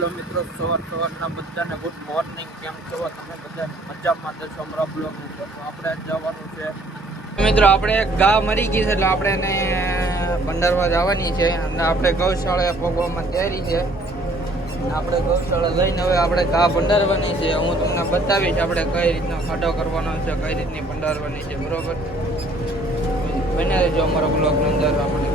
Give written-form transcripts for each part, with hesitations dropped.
Hello મિત્રો, સવારના બધાને ગુડ મોર્નિંગ. કેમ છો તમે બધા? મજામાં દર્શો અમારા બ્લોગનું. તો આપણે જવાનું છે મિત્રો, આપણે ગા મરી ગઈ છે એટલે આપણે એને ભંડારવા જવાની છે અને આપણે ગૌશાળાએ પગવામાં તૈયારી છે. આપણે ગૌશાળા જઈને હવે આપણે ગા ભંડારવાની છે. હું તમને બતાવીશ આપણે કઈ રીતનો ખાડો કરવાનો છે, કઈ રીતની ભંડારવાની છે. બરોબર, બને રહેજો અમારા બ્લોગની અંદર. આપણે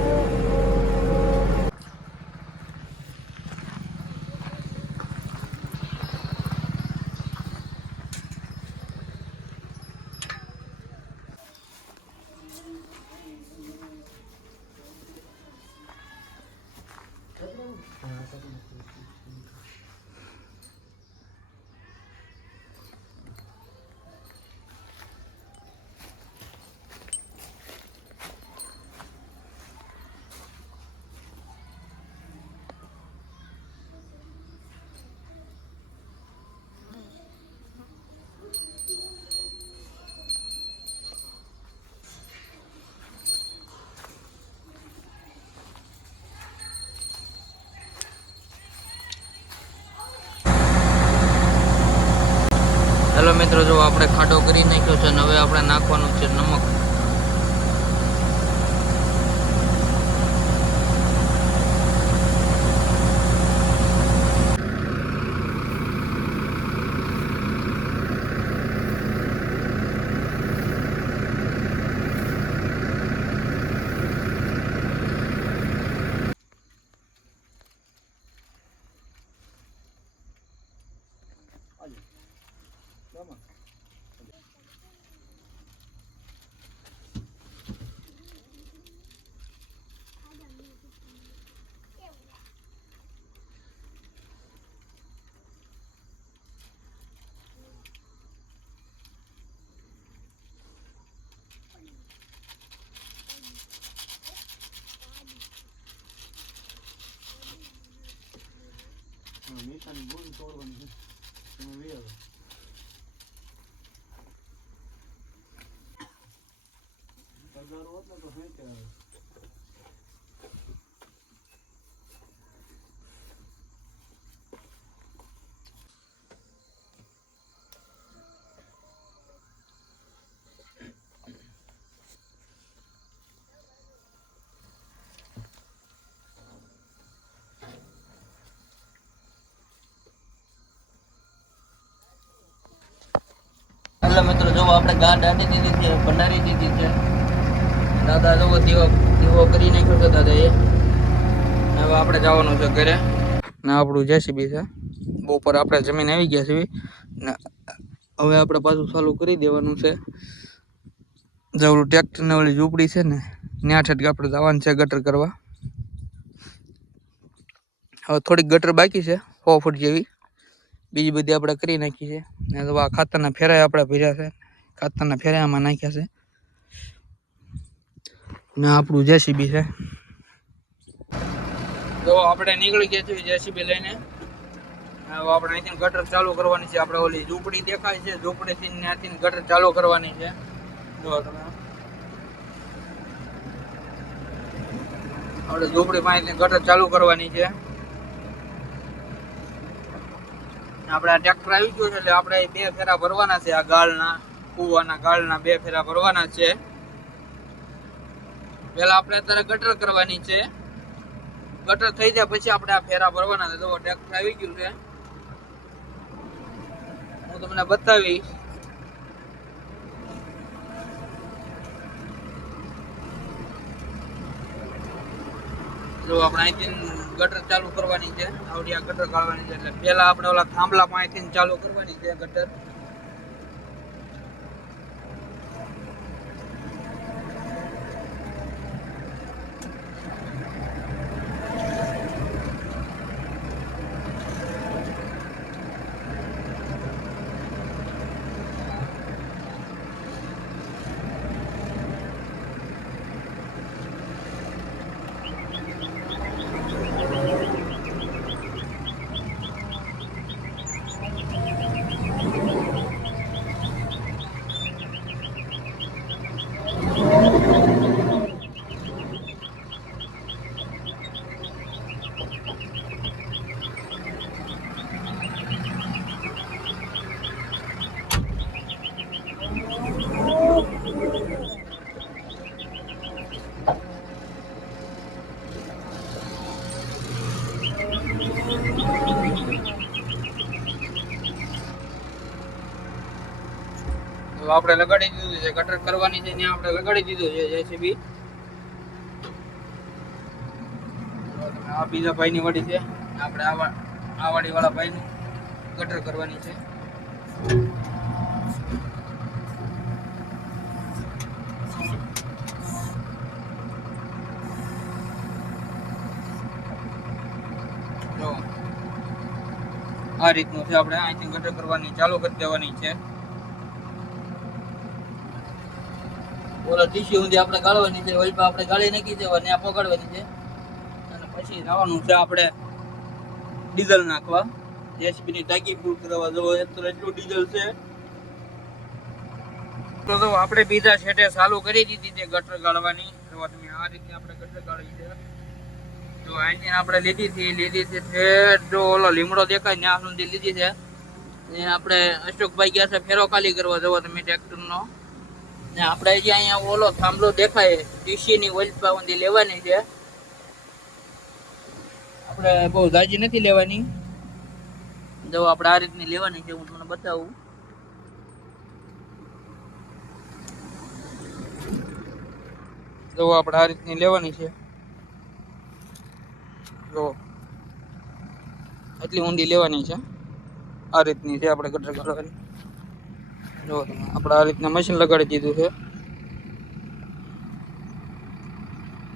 હેલો મિત્રો, જો આપણે ખાડો કરી નાખ્યો છે અને હવે આપણે નાખવાનું છે નમક. મીઠાની ગુણ તોડવાની છે. તગારો હોત ને તો ફેંકે આવે. મિત્રો, જો આપણે ગા દાંડી દીધી છે, ભંડારી દીધી છે. દાદા જો દીવો કરી નાખ્યો છે દાદા એ. હવે આપણે જવાનું છે ઘરે ને આપણું જેસીબી છે. બપોર આપણે જમીન આવી ગયા છે ને હવે આપણે પાછું ચાલુ કરી દેવાનું છે. જે ઓલું ટ્રેક્ટર ને ઓલી ઝૂંપડી છે ને ત્યાં ઠેઠ આપણે જવાનું છે ગટર કરવા. હવે થોડીક ગટર બાકી છે 100 ફૂટ જેવી. બીજી બધી આપણે કરી નાખી છે ને આ ખાતરના ફેરાય આપણે ભર્યા છે. ખાતરના ફેરાયામાં નાખ્યા છે ને આપણું જેસીબી છે. તો આપણે નીકળી ગયા છીએ જેસીબી લઈને. હવે આપણે અહીંથી ગટર ચાલુ કરવાની છે. આપણે ઓલી ઝૂંપડી દેખાય છે, ઝૂંપડીથી ત્યાંથી ગટર ચાલુ કરવાની છે. જો તમે આપણે ઝૂંપડીમાં ગટર ચાલુ કરવાની છે. આપણે આ ટ્રેક્ટર આવી ગયું છે એટલે આપણે 2 ફેરા ભરવાના છે. આ ગાળના કુવાના ગાળના 2 ફેરા ભરવાના છે. પેલા આપણે અત્યારે ગટર કરવાની છે. ગટર થઈ જાય પછી આપણે આ ફેરા ભરવાના છે. તો ટ્રેક્ટર આવી ગયું છે, હું તમને બતાવીશ. જો આપણે અહીંથી ગટર ચાલુ કરવાની છે. આવડી આ ગટર કાઢવાની છે એટલે પેલા આપણે ઓલા થાંભલા પાસેથી ચાલુ કરવાની છે ગટર. આપણે લગાડી દીધું છે, ગટર કરવાની છે ત્યાં આપણે લગાડી દીધું છે જેસીબી. આ બીજા ભાઈની વાડી છે, આપણે આ વાડી વાળા ભાઈનું ગટર કરવાની છે. જો આ રીતનું છે, આપણે અહીંથી ગટર કરવાની ચાલુ કરી દેવાની છે. ઓલા ટીસ્યુ સુધી આપણે ગાળવાની છે, ઓઇલ આપણે ગાળી નાખી દેવાની, આ પકડવાની છે અને પછી જવાનું છે આપણે ડીઝલ નાખવા. જેસીબી ની ટાંકી ફૂલ કરવા જવો એટલું ડીઝલ છે. તો આપણે બીજા છેટે ચાલુ કરી દીધી છે ગટર ગાળવાની. તો તમે આ રીતે આપણે ગટર ગાળી છે. જો અહીંથી આપણે લીધી છે જો ઓલો લીમડો દેખાય ત્યાં સુધી લીધી છે. ને આપણે અશોકભાઈ ગયા છે ફેરો ખાલી કરવા જવો તમે ટ્રેક્ટરનો. ને આપણે જે અહીંયા ઓલો થાંભલો દેખાય ડીસી ની ઓઇલ પાવંદી લેવાની છે. આપણે બહુ જાજી નથી લેવાની. જો આપણે આ રીતની લેવાની છે, હું તમને બતાવું. જો આપણે આ રીતની લેવાની છે. જો એટલી ઊંડી લેવાની છે. આ રીતની છે આપણે ગટર ગાળવાની. જો તમે આપણે આ રીતના મશીન લગાડી દીધું છે.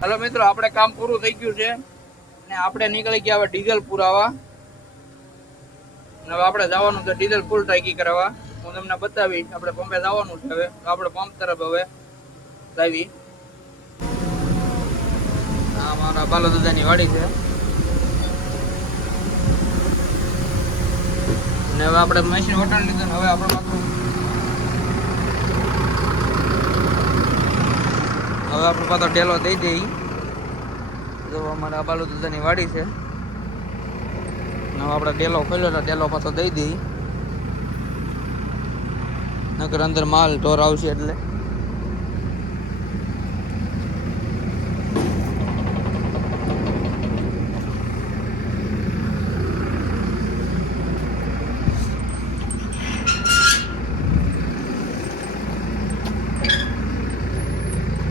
હાલો મિત્રો, આપણે કામ પૂરું થઈ ગયું છે ને આપણે નીકળી ગયા હવે ડીઝલ પુરાવા. હવે આપણે જવાનું છે ડીઝલ ફૂલ ટાંકી કરાવવા. હું તમને બતાવીશ. આપણે પંપે જવાનું છે હવે. આપણે પંપ તરફ હવે જાવી. આ મારા બાલો દાદાની વાડી છે ને હવે આપણે મશીન વટાણ લીધું ને હવે આપણે પાછો ટેલો દઈ દઈ. જો અમારા બાલુ દાદાની વાડી છે. હવે આપણે ટેલો ખોલ્યો તો ટેલો પાછો દઈ દઈ, નકર અંદર માલ ઢોર આવશે એટલે.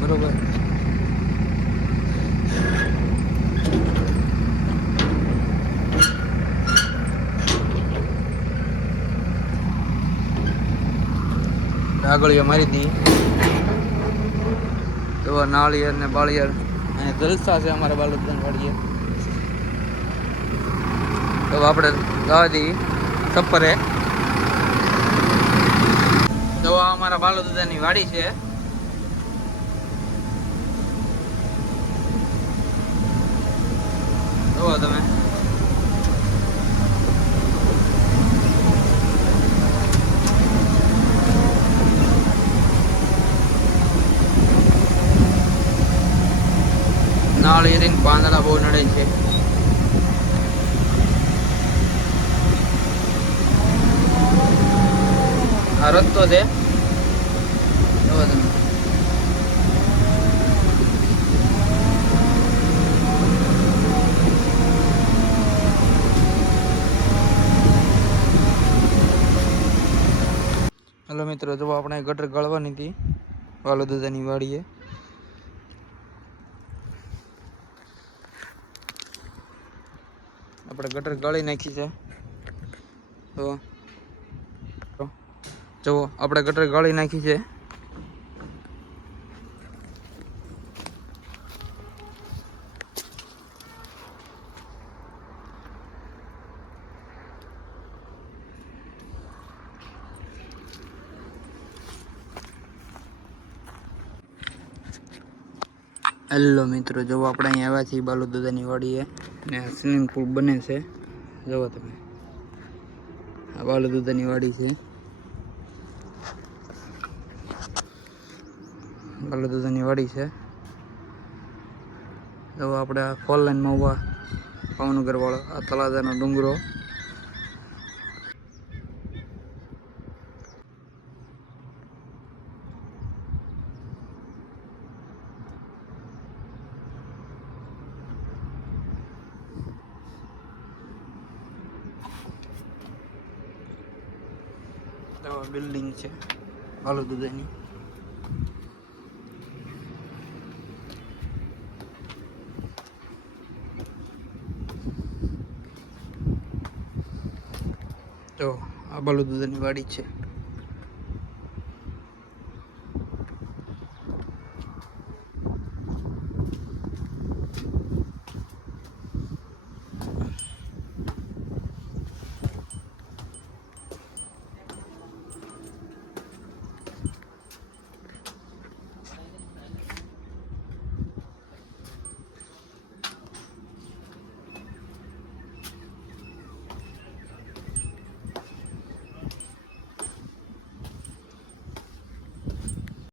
બરોબર. આગળીઓ મારી દી. તો નાળિયેર ને બાળિયેર અહીંયા જલસા છે અમારા બાલુદાન વાડીએ. તો આપણે જવા દઈએ સફરે. તો અમારા બાલુદાદાની વાડી છે. જુઓ તમે. નાળિયેર પાંદડા બહુ નડે છે. આ રસ્તો છે. જુઓ તમે. હેલો મિત્રો, જો આપણે ગટર ગાળવાની હતી વાલો દાદાની વાડીએ. આપણે ગટર ગાળી નાખી છે. તો જુઓ આપણે ગટર ગાળી નાખી છે. હેલો મિત્રો, જો આપણે અહીંયા આવ્યા છીએ બાલુ દાદાની વાડીએ ને સ્વિમિંગ પુલ બને છે. જુઓ તમે, આ બાલુ દાદાની વાડી છે. બાલુ દાદાની વાડી છે. જો આપણે આ ફોર લાઈનમાં ઉભા ભાવનગર વાળો આ તળાજાનો ડુંગરો. બિલ્ડિંગ છે. હાલો દૂધની તો આ બાલુ દૂધની વાડી છે.